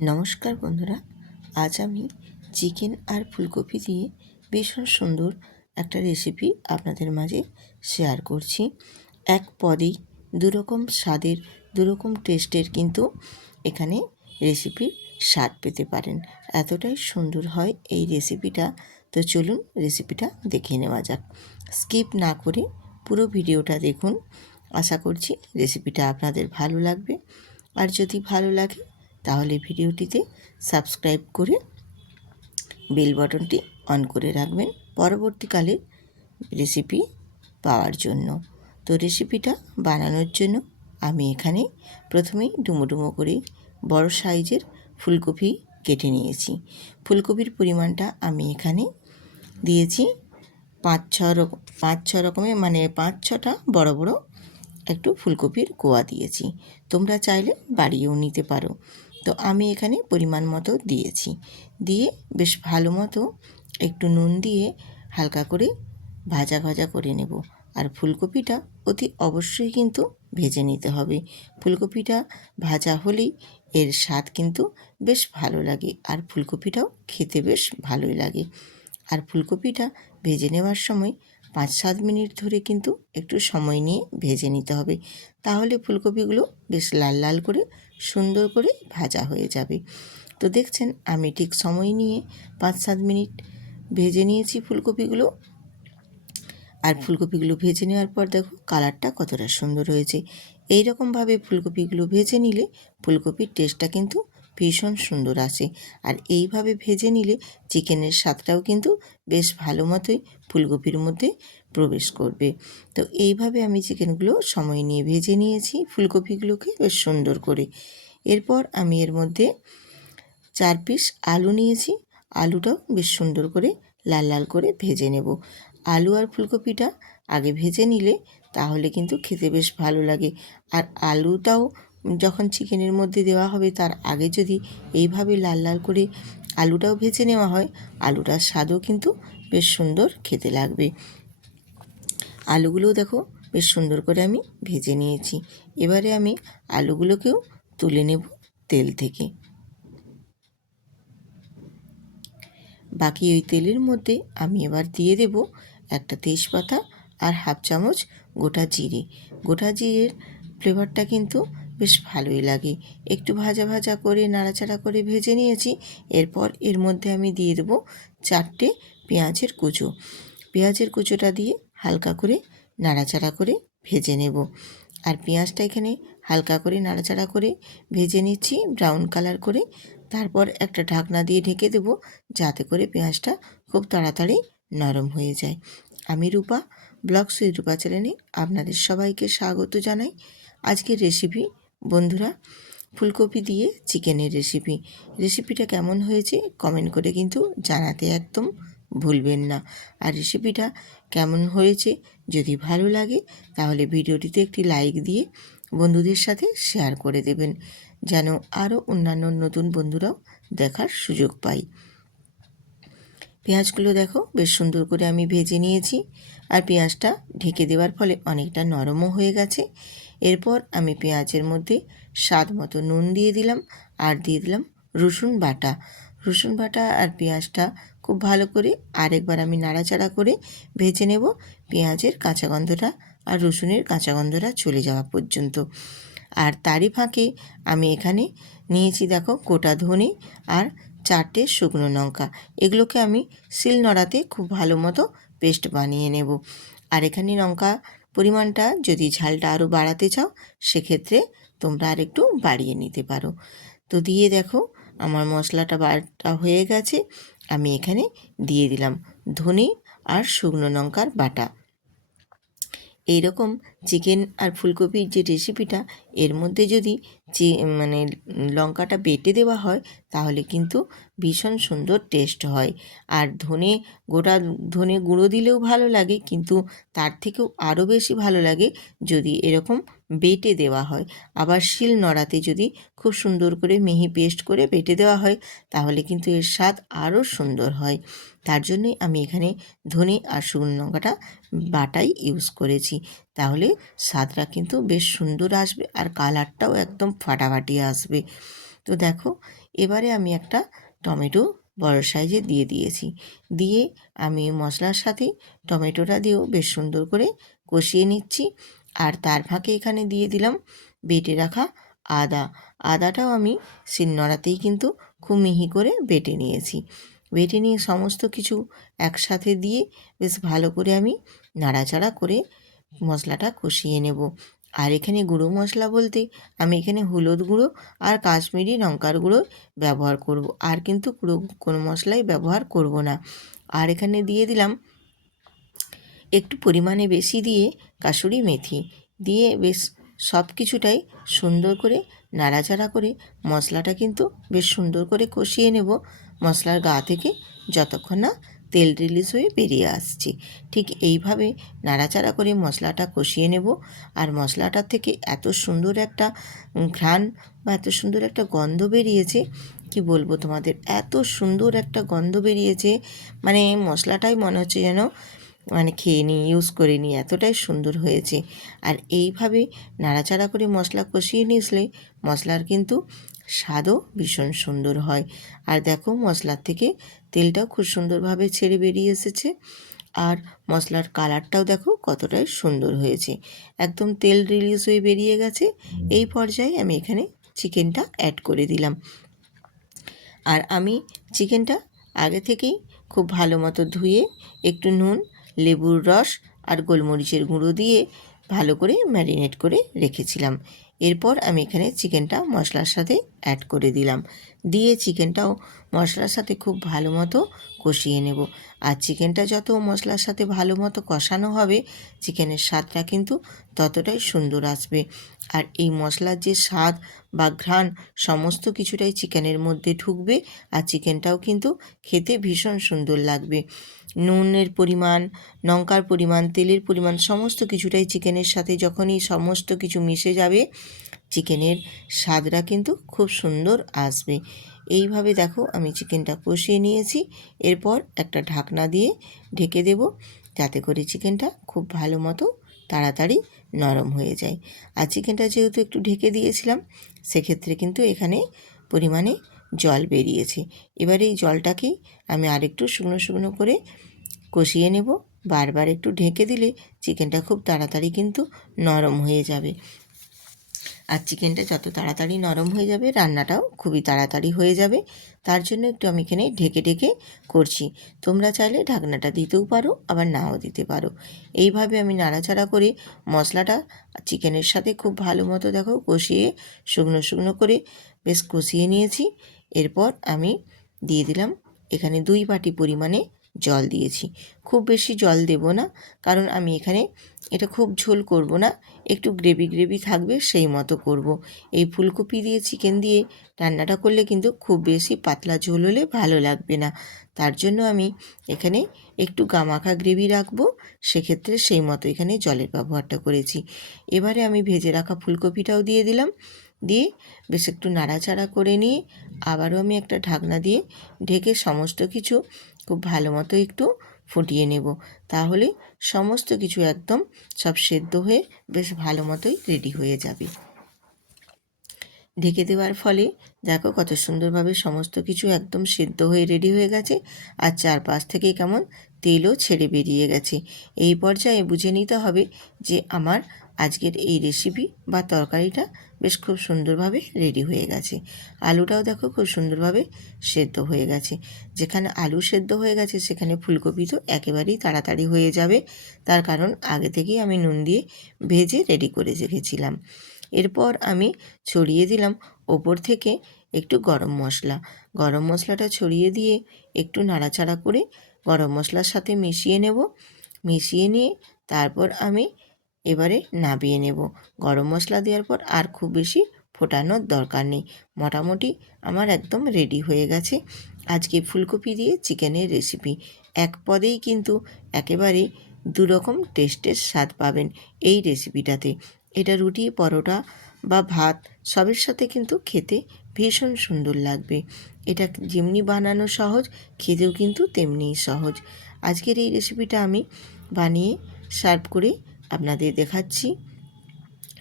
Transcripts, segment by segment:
নমস্কার বন্ধুরা, আজ আমি চিকেন আর ফুলকপি দিয়ে ভীষণ সুন্দর একটা রেসিপি আপনাদের মাঝে শেয়ার করছি। এক পদেই দুরকম স্বাদের দুরকম টেস্টের কিন্তু এখানে রেসিপির স্বাদ পেতে পারেন। এতটাই সুন্দর হয় এই রেসিপিটা। তো চলুন রেসিপিটা দেখে নেওয়া যাক। স্কিপ না করে পুরো ভিডিওটা দেখুন। আশা করছি রেসিপিটা আপনাদের ভালো লাগবে। আর যদি ভালো লাগে তাহলে ভিডিওটিতে সাবস্ক্রাইব করে বেল বাটনটি অন করে রাখবেন পরবর্তীকালে রেসিপি পাওয়ার জন্য। তো রেসিপিটা বানানোর জন্য আমি এখানে প্রথমেই ডুমো ডুমো করে বড় সাইজের ফুলকপি কেটে নিয়েছি। ফুলকপির পরিমাণটা আমি এখানে দিয়েছি পাঁচ ছ রকমের, মানে 5-6টা বড় বড় একটু ফুলকপির কোয়া দিয়েছি। তোমরা চাইলে বাড়িয়েও নিতে পারো। তো আমি এখানে পরিমাণ মতো দিয়েছি। দিয়ে বেশ ভালো মতো একটু নুন দিয়ে হালকা করে ভাজা ভাজা করে নেব। আর ফুলকপিটা অতি অবশ্যই কিন্তু ভেজে নিতে হবে। ফুলকপিটা ভাজা হলেই এর স্বাদ কিন্তু বেশ ভালো লাগে, আর ফুলকপিটাও খেতে বেশ ভালোই লাগে। আর ফুলকপিটা ভেজে নেওয়ার সময় 5-7 মিনিট ধরে কিন্তু একটু সময় নিয়ে ভেজে নিতে হবে। তাহলে ফুলকপিগুলো বেশ লাল লাল করে সুন্দর করে ভাজা হয়ে যাবে। তো দেখছেন আমি ঠিক সময় নিয়ে 5-7 মিনিট ভেজে নিয়েছি ফুলকপিগুলো। আর ফুলকপিগুলো ভেজে নেওয়ার পর দেখো কালারটা কতটা সুন্দর হয়েছে। এই রকমভাবে ফুলকপিগুলো ভেজে নিলে ফুলকপির টেস্টটা কিন্তু ভীষণ সুন্দর আসে। আর এইভাবে ভেজে নিলে চিকেনের স্বাদটাও কিন্তু বেশ ভালো মতোই ফুলকপির মধ্যে প্রবেশ করবে। তো এইভাবে আমি চিকেনগুলো সময় নিয়ে ভেজে নিয়েছি ফুলকপিগুলোকে বেশ সুন্দর করে। এরপর আমি এর মধ্যে 4 পিস আলু নিয়েছি। আলুটাও বেশ সুন্দর করে লাল লাল করে ভেজে নেব। আলু আর ফুলকপিটা আগে ভেজে নিলে তাহলে কিন্তু খেতে বেশ ভালো লাগে। আর আলুটাও যখন চিকেনের মধ্যে দেওয়া হবে তার আগে যদি এইভাবে লাল লাল করে আলুটাও ভেজে নেওয়া হয়, আলুটার স্বাদও কিন্তু বেশ সুন্দর খেতে লাগবে। আলুগুলোও দেখো বেশ সুন্দর করে আমি ভেজে নিয়েছি। এবারে আমি আলুগুলোকেও তুলে নেব তেল থেকে। বাকি ওই তেলের মধ্যে আমি এবার দিয়ে দেব একটা তেজপাতা আর হাফ চামচ গোটা জিরে। গোটা জিরের ফ্লেভারটা কিন্তু বেশ ভালোই লাগে। একটু ভাজা ভাজা করে নাড়াচাড়া করে ভেজে নিয়েছি। এরপর এর মধ্যে আমি দিয়ে দেবো 4টে পেঁয়াজের কুচো। পেঁয়াজের কুচোটা দিয়ে হালকা করে নাড়াচাড়া করে ভেজে নেব। আর পেঁয়াজটা এখানে হালকা করে নাড়াচাড়া করে ভেজে নিচ্ছি ব্রাউন কালার করে। তারপর একটা ঢাকনা দিয়ে ঢেকে দেব যাতে করে পেঁয়াজটা খুব তাড়াতাড়ি নরম হয়ে যায়। আমি রূপা, ব্লগস উইথ রূপা চ্যানেলে আপনাদের সবাইকে স্বাগত জানাই। আজকের রেসিপি বন্ধুরা ফুলকপি দিয়ে চিকেনের রেসিপিটা কেমন হয়েছে কমেন্ট করে কিন্তু জানাতে একদম ভুলবেন না। আর রেসিপিটা কেমন হয়েছে যদি ভালো লাগে তাহলে ভিডিওটিতে একটি লাইক দিয়ে বন্ধুদের সাথে শেয়ার করে দেবেন, যেন আরও অন্যান্য নতুন বন্ধুরাও দেখার সুযোগ পাই। পেঁয়াজগুলো দেখো বেশ সুন্দর করে আমি ভেজে নিয়েছি। আর পেঁয়াজটা ঢেকে দেওয়ার ফলে অনেকটা নরমও হয়ে গেছে। এরপর আমি পেঁয়াজের মধ্যে স্বাদ মতো নুন দিয়ে দিলাম আর দিয়ে দিলাম রসুন বাটা। রসুন বাটা আর পেঁয়াজটা খুব ভালো করে আরেকবার আমি নাড়াচাড়া করে ভেজে নেব পেঁয়াজের কাঁচা গন্ধটা আর রসুনের কাঁচা গন্ধটা চলে যাওয়া পর্যন্ত। আর তারই ফাঁকে আমি এখানে নিয়েছি দেখো গোটা ধনে আর 4টে শুকনো লঙ্কা। এগুলোকে আমি শিলনোড়াতে খুব ভালো মতো পেস্ট বানিয়ে নেব। আর এখানে লঙ্কা পরিমাণটা যদি ঝালটা আরও বাড়াতে চাও সেক্ষেত্রে তোমরা আর একটু বাড়িয়ে নিতে পারো। তো দিয়ে দেখো আমার মশলাটা বাটা হয়ে গেছে। আমি এখানে দিয়ে দিলাম ধনে আর শুকনো লঙ্কার বাটা। এই রকম চিকেন আর ফুলকপির যে রেসিপিটা এর মধ্যে যদি মানে লঙ্কাটা বেটে দেওয়া হয় তাহলে কিন্তু ভীষণ সুন্দর টেস্ট হয়। আর গোটা ধনে গুঁড়ো দিলেও ভালো লাগে, কিন্তু তার থেকেও আরও বেশি ভালো লাগে যদি এরকম বেটে দেওয়া হয়। আবার শিলনোড়াতে যদি খুব সুন্দর করে মিহি পেস্ট করে বেটে দেওয়া হয় তাহলে কিন্তু এর স্বাদ আরও সুন্দর হয়। তার জন্যই আমি এখানে ধনে আর শুকনো লঙ্কাটা বাটাই ইউজ করেছি। তাহলে স্বাদটা কিন্তু বেশ সুন্দর আসবে আর কালারটাও একদম ফাটাফাটি আসবে। তো দেখো এবারে আমি একটা টমেটো বড় সাইজে দিয়ে দিয়েছি। দিয়ে আমি মশলার সাথে টমেটোটা দিয়েও বেশ সুন্দর করে কষিয়ে নিচ্ছি। আর তার ফাঁকে এখানে দিয়ে দিলাম বেটে রাখা আদা। আদাটাও আমি শিলনোড়াতেই কিন্তু খুব মিহি করে বেটে নিয়েছি। বেটে নিয়ে সমস্ত কিছু একসাথে দিয়ে বেশ ভালো করে আমি নাড়াচাড়া করে মশলাটা কষিয়ে নেব। আর এখানে গুঁড়ো মশলা বলতে আমি এখানে হলুদ গুঁড়ো আর কাশ্মীরি লঙ্কার গুঁড়ো ব্যবহার করব, আর কিন্তু কোনো মশলাই ব্যবহার করব না। আর এখানে দিয়ে দিলাম একটু পরিমাণে বেশি দিয়ে কাসুরি মেথি দিয়ে বেশ সব কিছুটাই সুন্দর করে নাড়াচাড়া করে মশলাটা কিন্তু বেশ সুন্দর করে কষিয়ে নেব, মশলার গা থেকে যতক্ষণ না তেল রিলিজ হয়ে বেরিয়ে আসছে। ঠিক এইভাবে নাড়াচাড়া করে মশলাটা কষিয়ে নেব। আর মশলাটার থেকে এত সুন্দর একটা ঘ্রাণ বা এত সুন্দর একটা গন্ধ বেরিয়েছে, কি বলবো তোমাদের, এত সুন্দর একটা গন্ধ বেরিয়েছে, মানে মশলাটাই মনে হচ্ছে যেন খেয়ে নিই, ইউজ করে নিই, এতটাই সুন্দর হয়েছে। আর এইভাবে নাড়াচাড়া করে মশলা কষিয়ে নিলে মশলার কিন্তু স্বাদও ভীষণ সুন্দর হয়। আর দেখো মশলার থেকে তেলটাও খুব সুন্দরভাবে ছেড়ে বেরিয়ে এসেছে। আর মশলার কালারটাও দেখো কতটাই সুন্দর হয়েছে, একদম তেল রিলিজ হয়ে বেরিয়ে গেছে। এই পর্যায়ে আমি এখানে চিকেনটা অ্যাড করে দিলাম। আর আমি চিকেনটা আগে থেকেই খুব ভালো মতো ধুয়ে একটু নুন, লেবুর রস আর গোলমরিচের গুঁড়ো দিয়ে ভালো করে ম্যারিনেট করে রেখেছিলাম। এরপর আমি এখানে চিকেনটা মশলার সাথে অ্যাড করে দিলাম। দিয়ে চিকেনটাও মশলার সাথে খুব ভালো মতো কষিয়ে নেব। আর চিকেনটা যত মশলার সাথে ভালো মতো কষানো হবে, চিকেনের স্বাদটা কিন্তু ততটাই সুন্দর আসবে। আর এই মশলার যে স্বাদ বা ঘ্রাণ সমস্ত কিছুটাই চিকেনের মধ্যে ঢুকবে, আর চিকেনটাও কিন্তু খেতে ভীষণ সুন্দর লাগবে। নুনের পরিমাণ, লঙ্কার পরিমাণ, তেলের পরিমাণ সমস্ত কিছুটাই চিকেনের সাথে যখনই সমস্ত কিছু মিশে যাবে, চিকেনের স্বাদটা কিন্তু খুব সুন্দর আসবে। এইভাবে দেখো আমি চিকেনটা কষিয়ে নিয়েছি। এরপর একটা ঢাকনা দিয়ে ঢেকে দেব, যাতে করে চিকেনটা খুব ভালো মতো তাড়াতাড়ি নরম হয়ে যায়। আর চিকেনটা যেহেতু একটু ঢেকে দিয়েছিলাম, সেক্ষেত্রে কিন্তু এখানে পরিমাণে জল বেরিয়েছে। এবার এই জলটাকেই আমি আরেকটু শুকনো শুকনো করে কষিয়ে নেব। বারবার একটু ঢেকে দিলে চিকেনটা খুব তাড়াতাড়ি কিন্তু নরম হয়ে যাবে। আর চিকেনটা যত তাড়াতাড়ি নরম হয়ে যাবে, রান্নাটাও খুবই তাড়াতাড়ি হয়ে যাবে। তার জন্য একটু আমি এখানে ঢেকে ঢেকে করছি। তোমরা চাইলে ঢাকনাটা দিতেও পারো, আবার নাও দিতে পারো। এইভাবে আমি নাড়াচাড়া করে মশলাটা চিকেনের সাথে খুব ভালো মতো দেখো কষিয়ে শুকনো শুকনো করে বেশ কষিয়ে নিয়েছি। এরপর আমি দিয়ে দিলাম এখানে 2 বাটি পরিমাণে জল দিয়েছি। খুব বেশি জল দেব না, কারণ আমি এখানে এটা খুব ঝোল করব না, একটু গ্রেভি গ্রেভি থাকবে সেই মতো করব। এই ফুলকপি দিয়ে চিকেন দিয়ে রান্নাটা করলে কিন্তু খুব বেশি পাতলা ঝোল হলে ভালো লাগবে না। তার জন্য আমি এখানে একটু গামাখা গ্রেভি রাখবো, সেক্ষেত্রে সেই মতো এখানে জলের ব্যবহারটা করেছি। এবারে আমি ভেজে রাখা ফুলকপিটাও দিয়ে দিলাম। দিয়ে বেশ একটু নাড়াচাড়া করে নিয়ে আবারও আমি একটা ঢাকনা দিয়ে ঢেকে সমস্ত কিছু খুব ভালো মতো একটু ফুটিয়ে নেব। তাহলে সমস্ত কিছু একদম সব সেদ্ধ হয়ে বেশ ভালো মতোই রেডি হয়ে যাবে। ঢেকে দেওয়ার ফলে দেখো কত সুন্দরভাবে সমস্ত কিছু একদম সেদ্ধ হয়ে রেডি হয়ে গেছে। আর চারপাশ থেকে কেমন তেলও ছেড়ে বেরিয়ে গেছে। এই পর্যায়ে বুঝে নিতে হবে যে আমার আজকের এই রেসিপি বা তরকারিটা বেশ খুব সুন্দরভাবে রেডি হয়ে গেছে। আলুটাও দেখো খুব সুন্দরভাবে সেদ্ধ হয়ে গেছে। যেখানে আলু সেদ্ধ হয়ে গেছে সেখানে ফুলকপি তো একেবারেই তাড়াতাড়ি হয়ে যাবে, তার কারণ আগে থেকেই আমি নুন দিয়ে ভেজে রেডি করে রেখেছিলাম। এরপর আমি ছড়িয়ে দিলাম ওপর থেকে একটু গরম মশলা। গরম মশলাটা ছড়িয়ে দিয়ে একটু নাড়াচাড়া করে গরম মশলার সাথে মিশিয়ে নেব। মিশিয়ে নিয়ে তারপর আমি এবারে নামিয়ে নেব। গরম মশলা দেওয়ার পর আর খুব বেশি ফোটানোর দরকার নেই। মোটামুটি আমার একদম রেডি হয়ে গেছে আজকে ফুলকপি দিয়ে চিকেনের রেসিপি। এক পদেই কিন্তু একেবারে দুরকম টেস্টের স্বাদ পাবেন এই রেসিপিটাতে। এটা রুটি, পরোটা বা ভাত সবের সাথে কিন্তু খেতে ভীষণ সুন্দর লাগবে। এটা যেমনি বানানো সহজ, খেতেও কিন্তু তেমনিই সহজ। আজকের এই রেসিপিটা আমি বানিয়ে সার্ভ করে আপনাদের দেখাচ্ছি।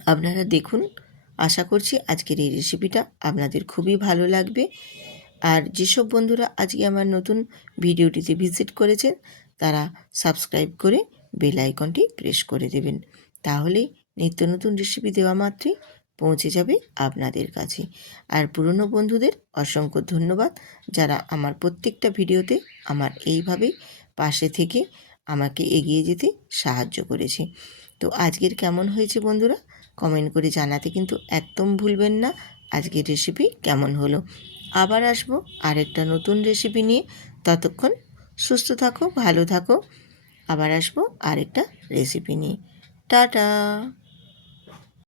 আপনারা দেখুন। আশা করছি আজকের এই রেসিপিটা আপনাদের খুবই ভালো লাগবে। আর যেসব বন্ধুরা আজকে আমার নতুন ভিডিওটিতে ভিজিট করেছেন তারা সাবস্ক্রাইব করে বেল আইকনটি প্রেস করে দেবেন, তাহলেই নিত্য নতুন রেসিপি দেওয়া মাত্রই পৌঁছে যাবে আপনাদের কাছে। আর পুরনো বন্ধুদের অসংখ্য ধন্যবাদ, যারা আমার প্রত্যেকটা ভিডিওতে আমার এইভাবেই পাশে থেকে আমাকে এগিয়ে যেতে সাহায্য করেছে। তো আজকের কেমন হয়েছে বন্ধুরা কমেন্ট করে জানাতে কিন্তু একদম ভুলবেন না আজকের রেসিপি কেমন হলো। আবার আসবো আরেকটা নতুন রেসিপি নিয়ে, ততক্ষণ সুস্থ থাকো, ভালো থাকো। আবার আসবো আরেকটা রেসিপি নিয়ে। টাটা।